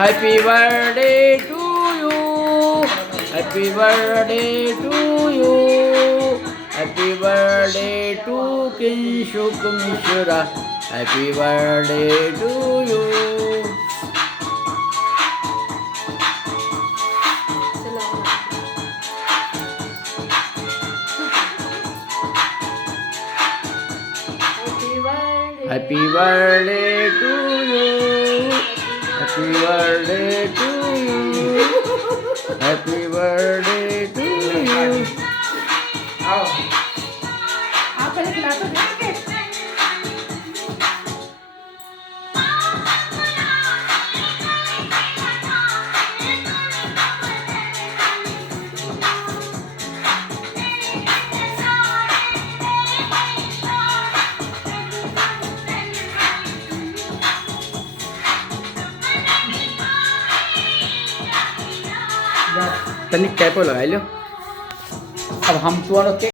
Happy birthday to you. Happy birthday to you. Happy birthday to Kinshuk Mishra. Happy birthday to you. Happy birthday to you. Happy birthday to you. Happy birthday to you. तनिक capo लगा लो। अब हम तुम्हारा